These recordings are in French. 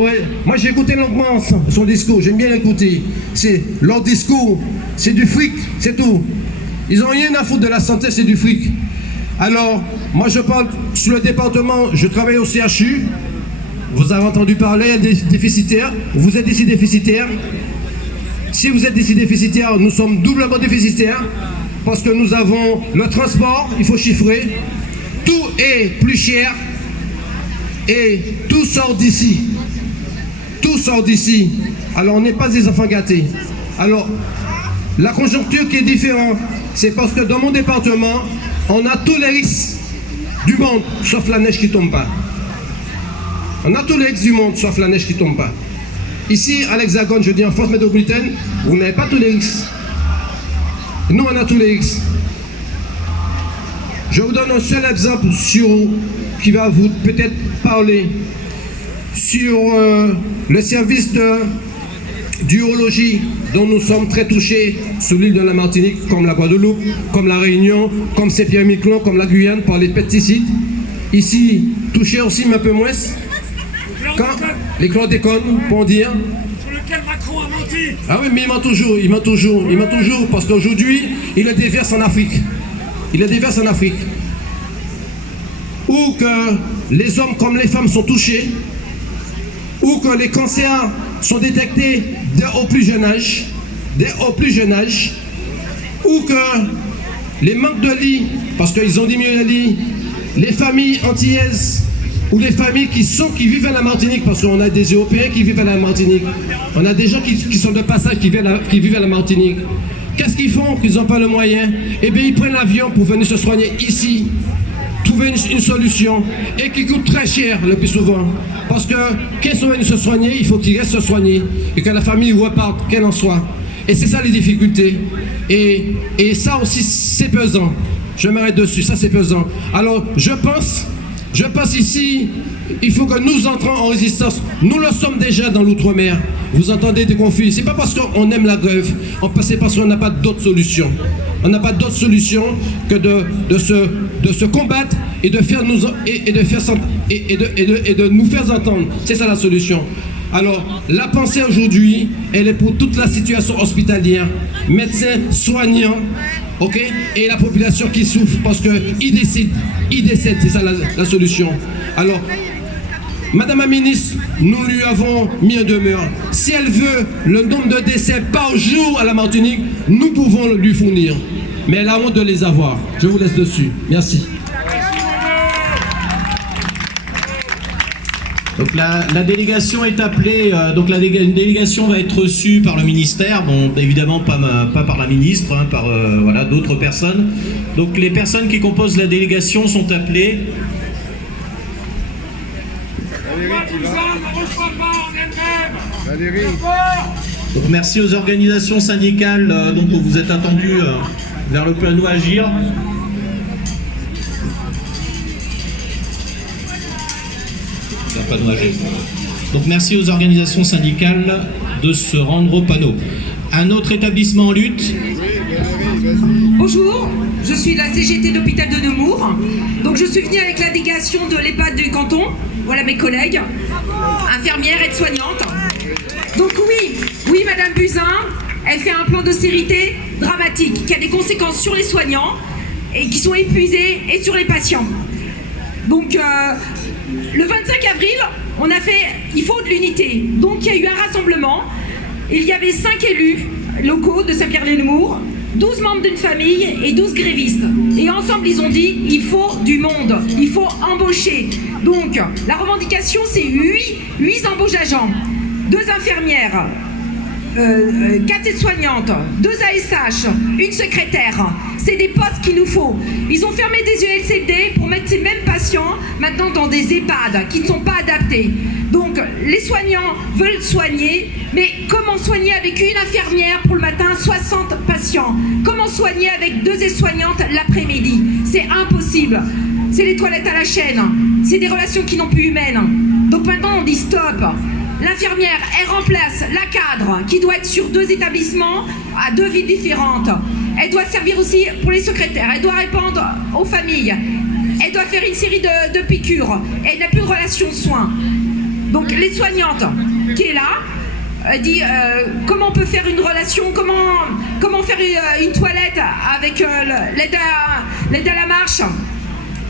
Ouais, moi j'ai écouté longuement son discours, j'aime bien l'écouter. Leur discours, c'est du fric, c'est tout. Ils n'ont rien à foutre de la santé, c'est du fric. Alors, moi je parle sur le département, je travaille au CHU. Vous avez entendu parler des déficitaires, vous êtes ici déficitaire. Si vous êtes ici déficitaire, nous sommes doublement déficitaires parce que nous avons le transport, il faut chiffrer. Tout est plus cher et tout sort d'ici. Tout sort d'ici. Alors on n'est pas des enfants gâtés. Alors la conjoncture qui est différente, c'est parce que dans mon département, on a tous les risques du monde, sauf la neige qui ne tombe pas. On a tous les risques du monde, sauf la neige qui ne tombe pas. Ici, à l'Hexagone, je dis en France métropolitaine, vous n'avez pas tous les risques. Nous, on a tous les risques. Je vous donne un seul exemple qui va vous peut-être parler sur le service d'urologie dont nous sommes très touchés sur l'île de la Martinique, comme la Guadeloupe, comme la Réunion, comme Saint-Pierre-Miquelon, comme la Guyane, par les pesticides. Ici, touchés aussi, mais un peu moins. Quand les chlordécones, pour dire. Sur lequel Macron a menti. Ah oui, mais il ment toujours, parce qu'aujourd'hui, il le déverse en Afrique. Il le déverse en Afrique. Ou que les hommes comme les femmes sont touchés, ou que les cancers sont détectés dès au plus jeune âge, ou que les manques de lits, parce qu'ils ont diminué les lits, les familles antillaises, ou les familles qui vivent à la Martinique, parce qu'on a des Européens qui vivent à la Martinique, on a des gens qui sont de passage, qui vivent à la Martinique. Qu'est-ce qu'ils font qu'ils n'ont pas le moyen? Eh bien, ils prennent l'avion pour venir se soigner ici, trouver une solution, et qui coûte très cher le plus souvent. Parce que quand ils sont venus se soigner, il faut qu'ils restent se soigner, et que la famille reparte, qu'elle en soit. Et c'est ça les difficultés. Et ça aussi, c'est pesant. Je m'arrête dessus, ça c'est pesant. Alors, je pense ici, il faut que nous entrons en résistance. Nous le sommes déjà dans l'outre-mer. Vous entendez des conflits. C'est pas parce qu'on aime la grève, c'est parce qu'on n'a pas d'autre solution. On n'a pas d'autre solution que de se combattre et de nous faire entendre. C'est ça la solution. Alors, la pensée aujourd'hui, elle est pour toute la situation hospitalière, médecins, soignants, ok, et la population qui souffre parce qu'ils décèdent, c'est ça la solution. Alors, Madame la ministre, nous lui avons mis en demeure. Si elle veut le nombre de décès par jour à la Martinique, nous pouvons lui fournir. Mais elle a honte de les avoir. Je vous laisse dessus. Merci. Donc la délégation est appelée, donc une délégation va être reçue par le ministère, bon évidemment pas par la ministre, hein, par voilà, d'autres personnes. Donc les personnes qui composent la délégation sont appelées. Donc merci aux organisations syndicales, donc vous êtes attendus vers le plano Agir. Donc merci aux organisations syndicales de se rendre au panneau. Un autre établissement en lutte. Bonjour, je suis la CGT d'hôpital de Nemours. Donc je suis venue avec la délégation de l'EHPAD du canton. Voilà mes collègues, infirmières, aides-soignantes. Donc oui, Madame Buzyn, elle fait un plan d'austérité dramatique qui a des conséquences sur les soignants et qui sont épuisés et sur les patients. Donc le 25 avril, on a fait « Il faut de l'unité ». Donc il y a eu un rassemblement. Il y avait 5 élus locaux de Saint-Pierre-les-Nemours, 12 membres d'une famille et 12 grévistes. Et ensemble, ils ont dit « Il faut du monde, il faut embaucher ». Donc la revendication, c'est 8 embauches d'agents, 2 infirmières, 4 aides-soignantes, 2 ASH, une secrétaire. C'est des postes qu'il nous faut. Ils ont fermé des ULCD pour mettre ces mêmes patients maintenant dans des EHPAD qui ne sont pas adaptés. Donc les soignants veulent soigner, mais comment soigner avec une infirmière pour le matin, 60 patients? Comment soigner avec 2 aides-soignantes l'après-midi? C'est impossible. C'est les toilettes à la chaîne. C'est des relations qui n'ont plus humaines. Donc maintenant on dit stop. L'infirmière, elle remplace la cadre qui doit être sur 2 établissements à 2 villes différentes. Elle doit servir aussi pour les secrétaires. Elle doit répondre aux familles. Elle doit faire une série de piqûres. Elle n'a plus de relation de soins. Donc les soignantes qui est là, dit comment on peut faire une relation, comment faire une toilette avec l'aide à la marche,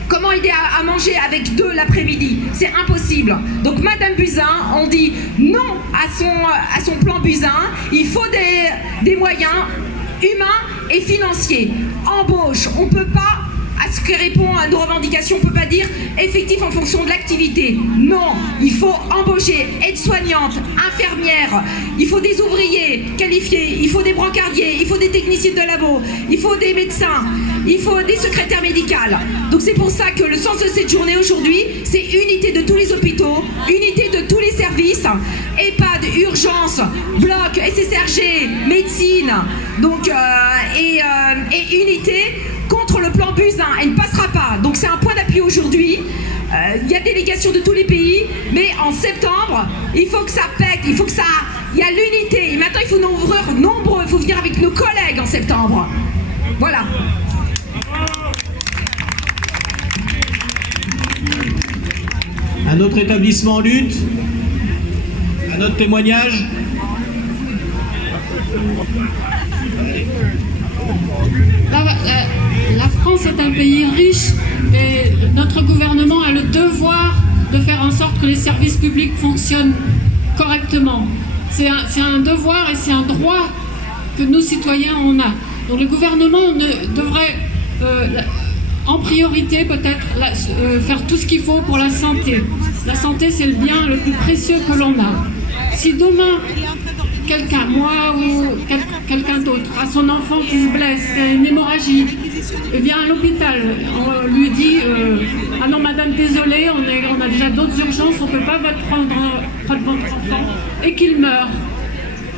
comment aider à manger avec 2 l'après-midi, c'est impossible. Donc Madame Buzyn, on dit non à son plan Buzyn, il faut des moyens humains et financiers. Embauche, on ne peut pas, à ce qui répond à nos revendications, on ne peut pas dire effectif en fonction de l'activité. Non, il faut embaucher aides-soignantes, infirmières, il faut des ouvriers qualifiés, il faut des brancardiers, il faut des techniciens de labo, il faut des médecins, il faut des secrétaires médicales. Donc c'est pour ça que le sens de cette journée aujourd'hui, c'est unité de tous les hôpitaux, unité de tous les services, EHPAD, urgence, bloc, SSRG, médecine, donc, et unité contre le plan Buzyn. Elle ne passera pas. Donc c'est un point d'appui aujourd'hui. Il y a délégation de tous les pays, mais en septembre, il faut que ça pète, il faut que ça... Il y a l'unité. Et maintenant, il faut nous ouvrir nombreux. Il faut venir avec nos collègues en septembre. Voilà. Un autre établissement en lutte. Un autre témoignage. La France est un pays riche et notre gouvernement a le devoir de faire en sorte que les services publics fonctionnent correctement. C'est un devoir et c'est un droit que nous, citoyens, on a. Donc le gouvernement devrait, en priorité, peut-être faire tout ce qu'il faut pour la santé. La santé, c'est le bien le plus précieux que l'on a. Si demain, quelqu'un, moi ou quelqu'un d'autre, a son enfant qui se blesse, qui a une hémorragie, et vient à l'hôpital, on lui dit ah non madame, désolée, on a déjà d'autres urgences, on ne peut pas prendre votre enfant, et qu'il meurt.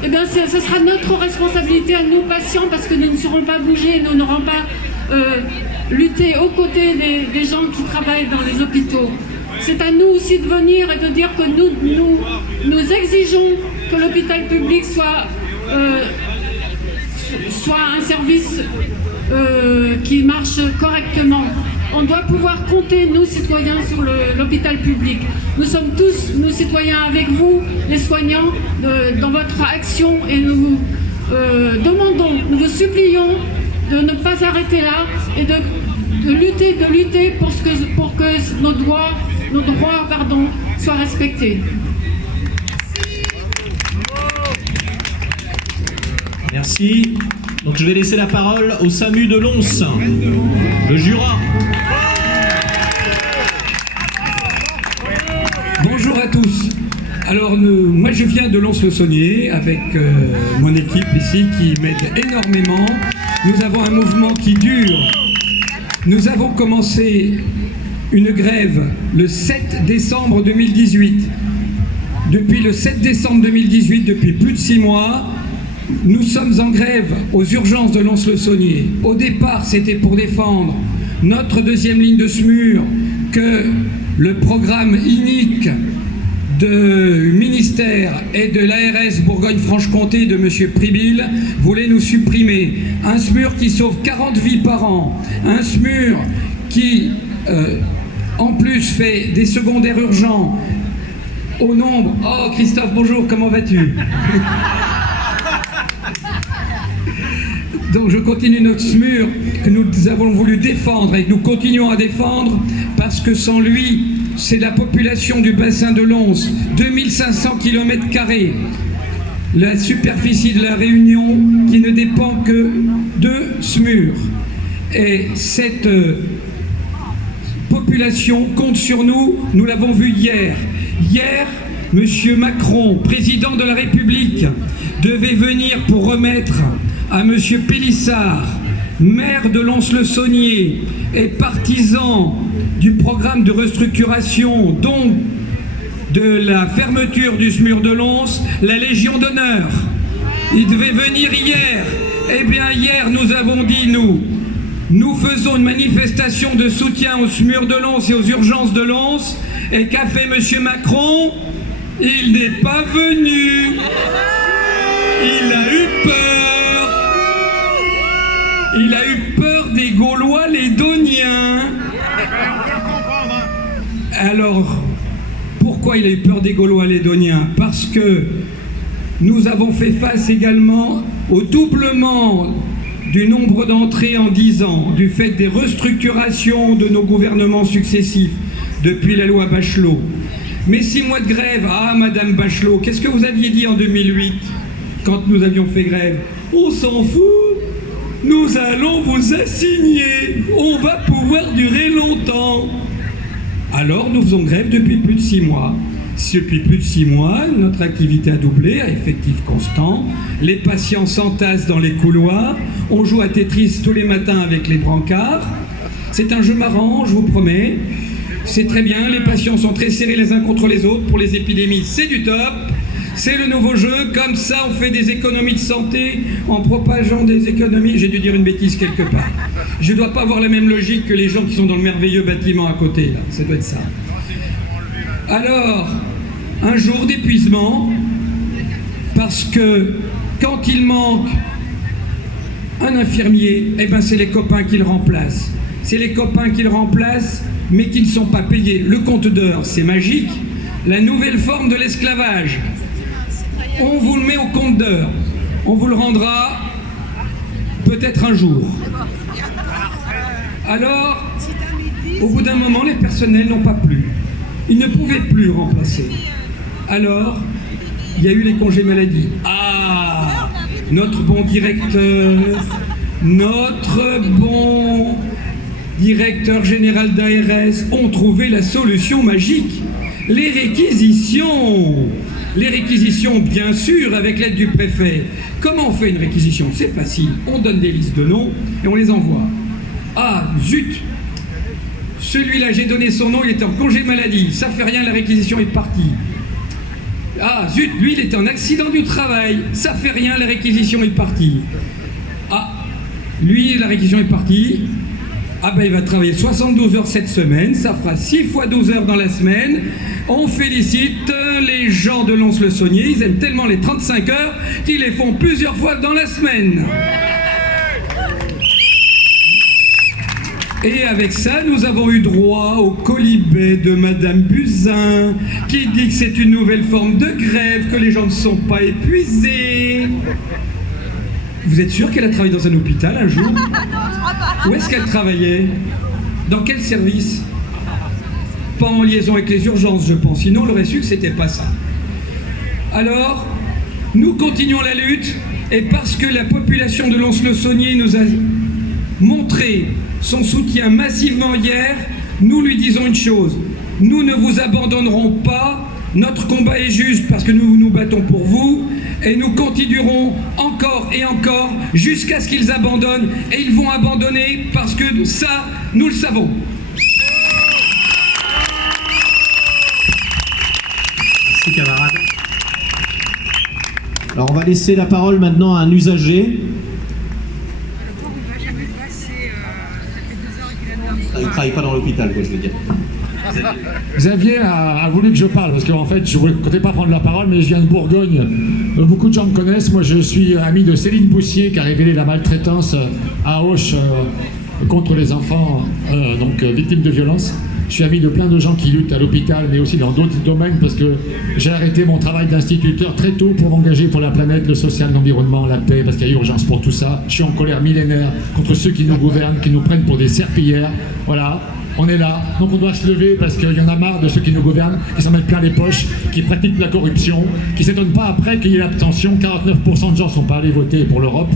Eh bien, ce sera notre responsabilité à nous, patients, parce que nous ne serons pas bougés, nous n'aurons pas lutté aux côtés des gens qui travaillent dans les hôpitaux. C'est à nous aussi de venir et de dire que nous exigeons que l'hôpital public soit un service qui marche correctement. On doit pouvoir compter, nous citoyens, sur l'hôpital public. Nous sommes tous, nous citoyens, avec vous, les soignants, dans votre action, et nous vous demandons, nous vous supplions de ne pas arrêter là et de lutter pour que nos droits soient respectés. Merci. Donc je vais laisser la parole au SAMU de Lons, le Jura. Bonjour à tous. Alors moi je viens de Lons-le-Saunier avec mon équipe ici qui m'aide énormément. Nous avons un mouvement qui dure. Nous avons commencé une grève le 7 décembre 2018. Depuis le 7 décembre 2018, depuis plus de 6 mois, nous sommes en grève aux urgences de Lons-le-Saunier. Au départ, c'était pour défendre notre deuxième ligne de SMUR que le programme INIC du ministère et de l'ARS Bourgogne-Franche-Comté de M. Pribil voulait nous supprimer. Un SMUR qui sauve 40 vies par an. Un SMUR qui, en plus, fait des secondaires urgents au nombre... Oh, Christophe, bonjour, comment vas-tu? Donc je continue notre SMUR que nous avons voulu défendre et que nous continuons à défendre parce que sans lui, c'est la population du bassin de Lons, 2500 km², la superficie de la Réunion qui ne dépend que de SMUR. Et cette population compte sur nous, nous l'avons vu hier. Hier, M. Macron, président de la République, devait venir pour remettre à M. Pélissard, maire de Lons-le-Saunier et partisan du programme de restructuration, donc de la fermeture du SMUR de Lons, la Légion d'honneur. Il devait venir hier. Eh bien, hier, nous avons dit, nous faisons une manifestation de soutien au SMUR de Lons et aux urgences de Lons. Et qu'a fait M. Macron? Il n'est pas venu. Il a eu peur. Il a eu peur des Gaulois lédoniens. Alors, pour Pourquoi il a eu peur des Gaulois-Lédoniens? Parce que nous avons fait face également au doublement du nombre d'entrées en 10 ans, du fait des restructurations de nos gouvernements successifs depuis la loi Bachelot. Mais 6 mois de grève, ah Madame Bachelot, qu'est-ce que vous aviez dit en 2008 quand nous avions fait grève? On s'en fout, nous allons vous assigner, on va pouvoir durer longtemps. Alors nous faisons grève depuis plus de 6 mois. Depuis plus de 6 mois, notre activité a doublé à effectif constant. Les patients s'entassent dans les couloirs. On joue à Tetris tous les matins avec les brancards. C'est un jeu marrant, je vous promets. C'est très bien, les patients sont très serrés les uns contre les autres. Pour les épidémies, c'est du top. C'est le nouveau jeu. Comme ça, on fait des économies de santé en propageant des économies. J'ai dû dire une bêtise quelque part. Je ne dois pas avoir la même logique que les gens qui sont dans le merveilleux bâtiment à côté. Là. Ça doit être ça. Alors, un jour d'épuisement, parce que quand il manque un infirmier, eh ben c'est les copains qui le remplacent. C'est les copains qui le remplacent, mais qui ne sont pas payés. Le compte d'heures, c'est magique. La nouvelle forme de l'esclavage. On vous le met au compte d'heures. On vous le rendra peut-être un jour. Alors, au bout d'un moment, les personnels n'ont pas plu. Ils ne pouvaient plus remplacer. Alors, il y a eu les congés maladie. Ah, notre bon directeur général d'ARS ont trouvé la solution magique. Les réquisitions. Les réquisitions, bien sûr, avec l'aide du préfet. Comment on fait une réquisition? C'est facile. On donne des listes de noms et on les envoie. Ah, zut! Celui-là, j'ai donné son nom, il était en congé maladie. Ça fait rien, la réquisition est partie. Ah, zut, lui, il était en accident du travail. Ça fait rien, la réquisition est partie. Ah, lui, la réquisition est partie. Ah ben, il va travailler 72 heures cette semaine. Ça fera 6 fois 12 heures dans la semaine. On félicite les gens de Lons-le-Saunier. Ils aiment tellement les 35 heures qu'ils les font plusieurs fois dans la semaine. Et avec ça, nous avons eu droit au colibet de Madame Buzyn, qui dit que c'est une nouvelle forme de grève, que les gens ne sont pas épuisés. Vous êtes sûr qu'elle a travaillé dans un hôpital un jour? Où est-ce qu'elle travaillait? Dans quel service? Pas en liaison avec les urgences, je pense. Sinon, on aurait su que c'était pas ça. Alors, nous continuons la lutte, et parce que la population de Lons-le-Saunier nous a montré son soutien massivement hier, nous lui disons une chose: nous ne vous abandonnerons pas, notre combat est juste parce que nous nous battons pour vous, et nous continuerons encore et encore jusqu'à ce qu'ils abandonnent, et ils vont abandonner parce que ça, nous le savons. Merci camarades. Alors on va laisser la parole maintenant à un usager. Il ne travaille pas dans l'hôpital, quoi, je veux dire. Xavier a voulu que je parle, parce qu'en fait, je ne comptais pas prendre la parole, mais je viens de Bourgogne. Beaucoup de gens me connaissent. Moi, je suis ami de Céline Boussier, qui a révélé la maltraitance à Auch contre les enfants victimes de violences. Je suis ami de plein de gens qui luttent à l'hôpital, mais aussi dans d'autres domaines, parce que j'ai arrêté mon travail d'instituteur très tôt pour m'engager pour la planète, le social, l'environnement, la paix, parce qu'il y a urgence pour tout ça. Je suis en colère millénaire contre ceux qui nous gouvernent, qui nous prennent pour des serpillières. Voilà, on est là, donc on doit se lever parce qu'il y en a marre de ceux qui nous gouvernent, qui s'en mettent plein les poches, qui pratiquent la corruption, qui ne s'étonnent pas après qu'il y ait l'abstention. 49% de gens ne sont pas allés voter pour l'Europe.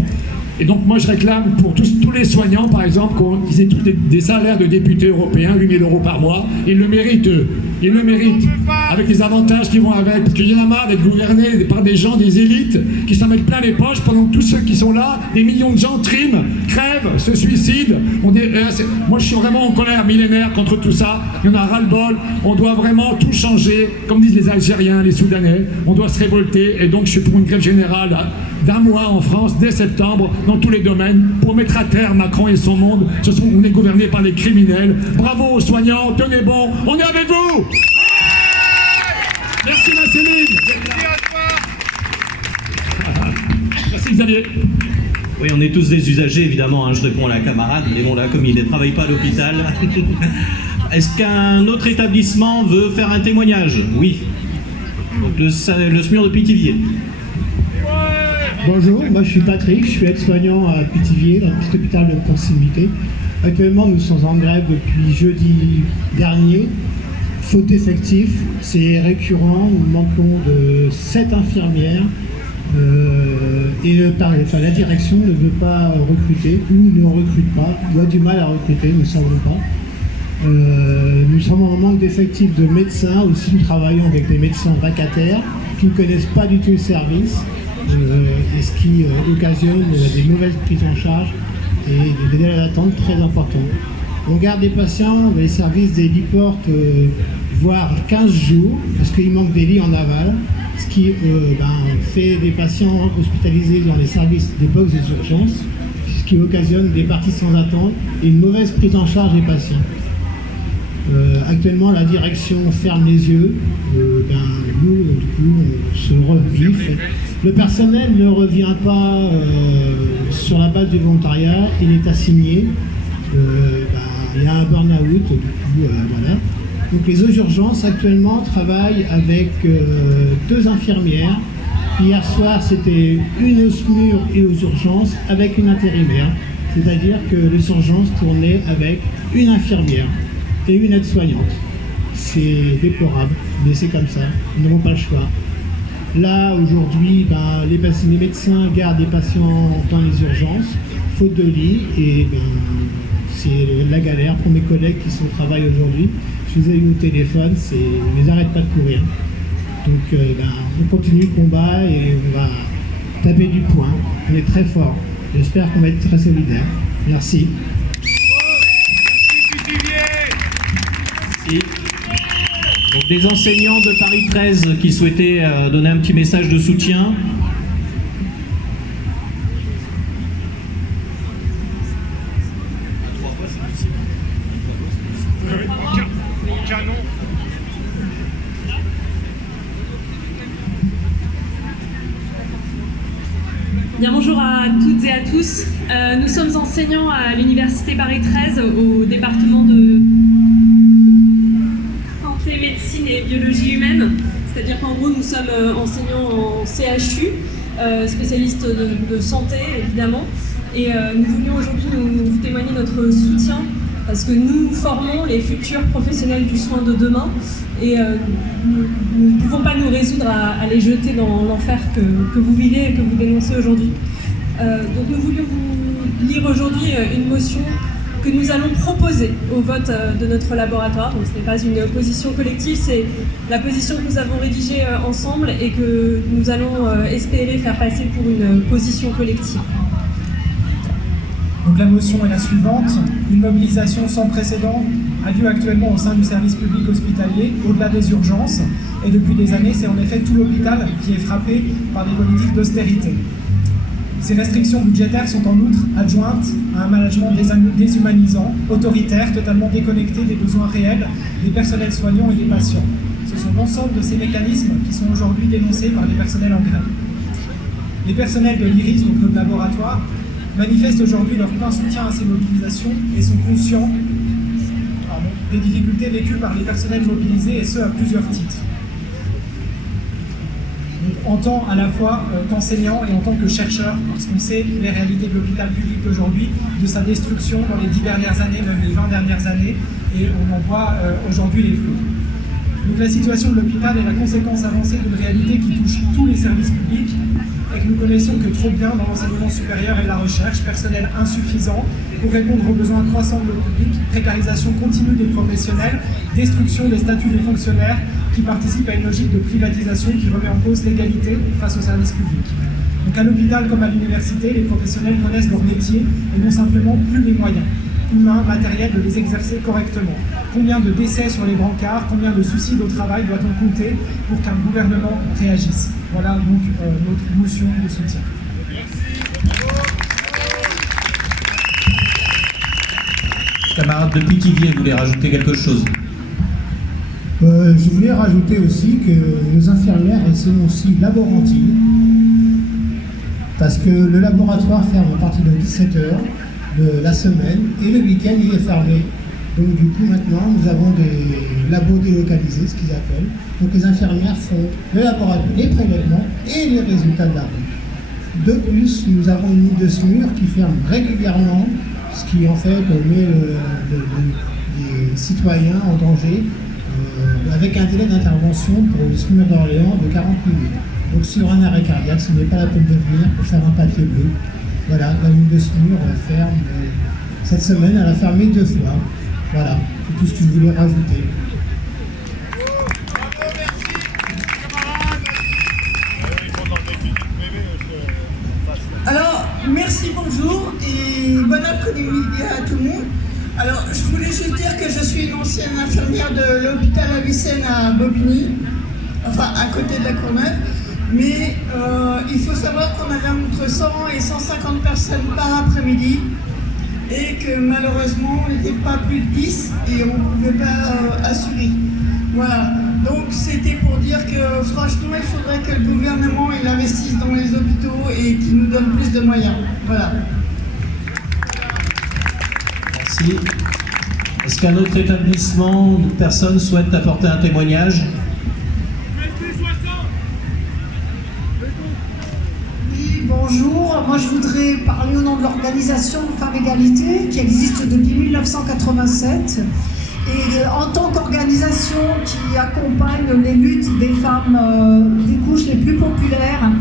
Et donc moi je réclame pour tous les soignants, par exemple, qu'ils aient tous des salaires de députés européens, 8 000 € par mois. Ils le méritent, eux. Ils le méritent, avec les avantages qui vont avec. Parce qu'il y en a marre d'être gouvernés par des gens, des élites, qui s'en mettent plein les poches, pendant que tous ceux qui sont là, des millions de gens triment, crèvent, se suicident. Moi je suis vraiment en colère millénaire contre tout ça. Il y en a ras-le-bol. On doit vraiment tout changer, comme disent les Algériens, les Soudanais. On doit se révolter, et donc je suis pour une grève générale d'un mois en France, dès septembre, dans tous les domaines, pour mettre à terre Macron et son monde. On est gouverné par les criminels. Bravo aux soignants, tenez bon, on est avec vous. Merci ma Céline. Merci Xavier. Oui, on est tous des usagers, évidemment, hein, je réponds à la camarade, mais bon là, comme il ne travaille pas à l'hôpital, Est-ce qu'un autre établissement veut faire un témoignage? Oui. Donc le SMUR de Pithiviers. Bonjour, moi je suis Patrick, je suis aide-soignant à Pithiviers, dans le petit hôpital de proximité. Actuellement, nous sommes en grève depuis jeudi dernier. Faute d'effectifs, c'est récurrent, nous manquons de 7 infirmières et la direction ne veut pas recruter ou ne recrute pas, ou a du mal à recruter, nous ne savons pas. Nous sommes en manque d'effectifs de médecins, aussi nous travaillons avec des médecins vacataires qui ne connaissent pas du tout le service, et ce qui occasionne des mauvaises prises en charge et des délais d'attente très importants. On garde des patients dans les services des lits-portes, voire 15 jours, parce qu'il manque des lits en aval, ce qui fait des patients hospitalisés dans les services des box des urgences, ce qui occasionne des parties sans attente et une mauvaise prise en charge des patients. Actuellement, la direction ferme les yeux. Nous, du coup, on se reviffe. Le personnel ne revient pas sur la base du volontariat, il est assigné. Il y a un burn-out, du coup, voilà. Donc les urgences actuellement travaillent avec 2 infirmières. Hier soir, c'était une au SMUR et aux urgences avec une intérimaire. C'est-à-dire que les urgences tournaient avec une infirmière et une aide-soignante. C'est déplorable, mais c'est comme ça, nous n'avons pas le choix. Là, aujourd'hui, les médecins gardent les patients dans les urgences, faute de lit, et c'est la galère pour mes collègues qui sont au travail aujourd'hui. Je les ai eu au téléphone, ils n'arrêtent pas de courir. Donc, on continue le combat et on va taper du poing. On est très fort. J'espère qu'on va être très solidaires. Merci. Merci. Donc, des enseignants de Paris 13 qui souhaitaient donner un petit message de soutien. Bien, bonjour à toutes et à tous. Nous sommes enseignants à l'Université Paris 13 au département de santé, médecine et biologie humaine. C'est-à-dire qu'en gros, nous sommes enseignants en CHU, spécialistes de santé évidemment. Et nous voulions aujourd'hui vous témoigner notre soutien parce que nous formons les futurs professionnels du soin de demain et nous ne pouvons pas nous résoudre à les jeter dans l'enfer que vous vivez et que vous dénoncez aujourd'hui. Donc nous voulions vous lire aujourd'hui une motion que nous allons proposer au vote de notre laboratoire. Donc ce n'est pas une position collective, c'est la position que nous avons rédigée ensemble et que nous allons espérer faire passer pour une position collective. Donc la motion est la suivante. Une mobilisation sans précédent a lieu actuellement au sein du service public hospitalier, au-delà des urgences. Et depuis des années, c'est en effet tout l'hôpital qui est frappé par des politiques d'austérité. Ces restrictions budgétaires sont en outre adjointes à un management déshumanisant, autoritaire, totalement déconnecté des besoins réels des personnels soignants et des patients. Ce sont l'ensemble de ces mécanismes qui sont aujourd'hui dénoncés par les personnels en grève. Les personnels de l'IRIS, donc notre laboratoire, manifestent aujourd'hui leur plein soutien à ces mobilisations et sont conscients des difficultés vécues par les personnels mobilisés et ce à plusieurs titres. Donc, en tant à la fois qu'enseignant et en tant que chercheur, parce qu'on sait les réalités de l'hôpital public aujourd'hui, de sa destruction dans les 10 dernières années, même les 20 dernières années, et on en voit aujourd'hui les fruits. Donc la situation de l'hôpital est la conséquence avancée d'une réalité qui touche tous les services publics et que nous connaissons que trop bien dans l'enseignement supérieur et la recherche, personnel insuffisant pour répondre aux besoins croissants de notre public, précarisation continue des professionnels, destruction des statuts des fonctionnaires qui participent à une logique de privatisation qui remet en cause l'égalité face aux services publics. Donc à l'hôpital comme à l'université, les professionnels connaissent leur métier et n'ont simplement plus les moyens humains, matériels de les exercer correctement. Combien de décès sur les brancards, combien de suicides au travail doit-on compter pour qu'un gouvernement réagisse? Voilà donc notre motion de soutien. Camarade de Pithiviers voulait rajouter quelque chose. Je voulais rajouter aussi que nos infirmières sont aussi laborantines, parce que le laboratoire ferme à partir de 17h la semaine et le week-end il est fermé. Donc du coup maintenant nous avons des labos délocalisés, ce qu'ils appellent. Donc les infirmières font le laboratoire, les prélèvements et les résultats de la rue. De plus, nous avons une ligne de SMUR qui ferme régulièrement, ce qui en fait met les citoyens en danger, avec un délai d'intervention pour le SMUR d'Orléans de 40 minutes. Donc sur un arrêt cardiaque, ce n'est pas la peine de venir pour faire un papier bleu. Voilà, la ligne de SMUR ferme. Cette semaine, elle a fermé 2 fois. Voilà, c'est tout ce que je voulais rajouter. Alors, merci, bonjour et bon après-midi à tout le monde. Alors, je voulais juste dire que je suis une ancienne infirmière de l'hôpital Avicenne à Bobigny, enfin à côté de la Courneuve. Mais il faut savoir qu'on avait entre 100 et 150 personnes par après-midi et que malheureusement on n'était pas plus de 10 et on ne pouvait pas assurer. Voilà, donc c'était pour dire que franchement il faudrait que le gouvernement il investisse dans les hôpitaux et qu'il nous donne plus de moyens. Voilà. Merci. Est-ce qu'un autre établissement ou personne souhaite apporter un témoignage ? Bonjour, moi je voudrais parler au nom de l'organisation Femmes Égalité qui existe depuis 1987 et en tant qu'organisation qui accompagne les luttes des femmes des couches les plus populaires,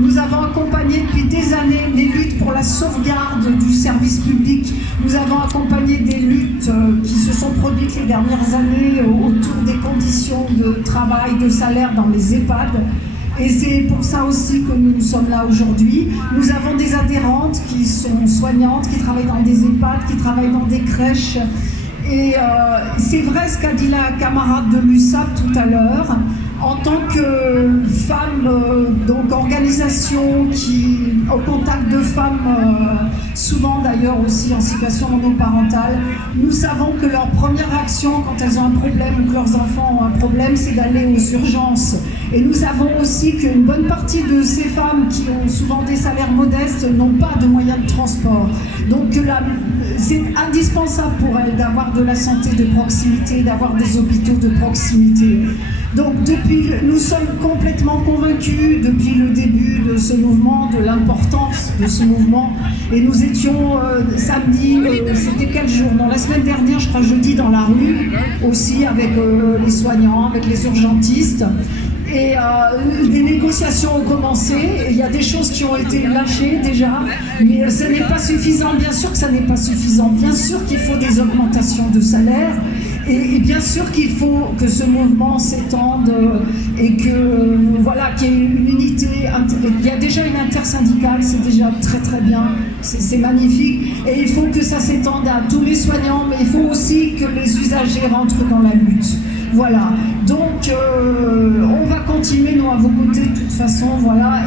nous avons accompagné depuis des années les luttes pour la sauvegarde du service public. Nous avons accompagné des luttes qui se sont produites les dernières années autour des conditions de travail, de salaire dans les EHPAD. Et c'est pour ça aussi que nous sommes là aujourd'hui. Nous avons des adhérentes qui sont soignantes, qui travaillent dans des EHPAD, qui travaillent dans des crèches. Et c'est vrai ce qu'a dit la camarade de l'USAP tout à l'heure. En tant que femme, donc organisation qui au contact de femmes, souvent d'ailleurs aussi en situation monoparentale, nous savons que leur première action quand elles ont un problème ou que leurs enfants ont un problème, c'est d'aller aux urgences. Et nous savons aussi qu'une bonne partie de ces femmes qui ont souvent des salaires modestes n'ont pas de moyens de transport. Donc c'est indispensable pour elles d'avoir de la santé de proximité, d'avoir des hôpitaux de proximité. Donc nous sommes complètement convaincus depuis le début de ce mouvement, de l'importance de ce mouvement. Et nous étions samedi, c'était quel jour? Non, la semaine dernière, je crois jeudi, dans la rue, aussi avec les soignants, avec les urgentistes. Et des négociations ont commencé, il y a des choses qui ont été lâchées déjà, mais ce n'est pas suffisant, bien sûr que ça n'est pas suffisant, bien sûr qu'il faut des augmentations de salaire, et bien sûr qu'il faut que ce mouvement s'étende et que voilà, qu'il y ait une unité, il y a déjà une intersyndicale, c'est déjà très très bien, c'est magnifique, et il faut que ça s'étende à tous les soignants, mais il faut aussi que les usagers rentrent dans la lutte. Voilà, donc on va continuer, nous, à vos côtés de toute façon, voilà,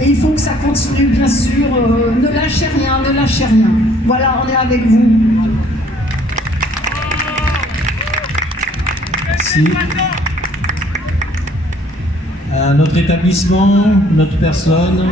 et il faut que ça continue, bien sûr, ne lâchez rien, ne lâchez rien. Voilà, on est avec vous. Merci. Un autre établissement, une autre personne ?